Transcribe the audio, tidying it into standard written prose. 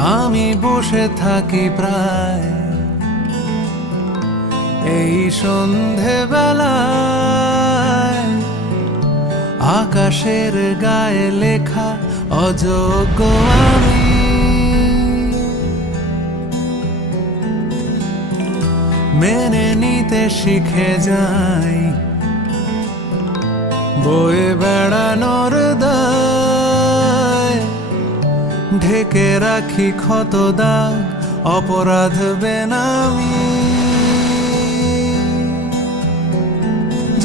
আমি বসে থাকি প্রায় এই সন্ধেবেলায়, আকাশের গায়ে লেখা অযোগ্য আমি। মেনে নিতে শিখে যাই বয়ে বেড়ানোর দায়, ঢেকে রাখি ক্ষত দাগ অপরাধ বেনামি।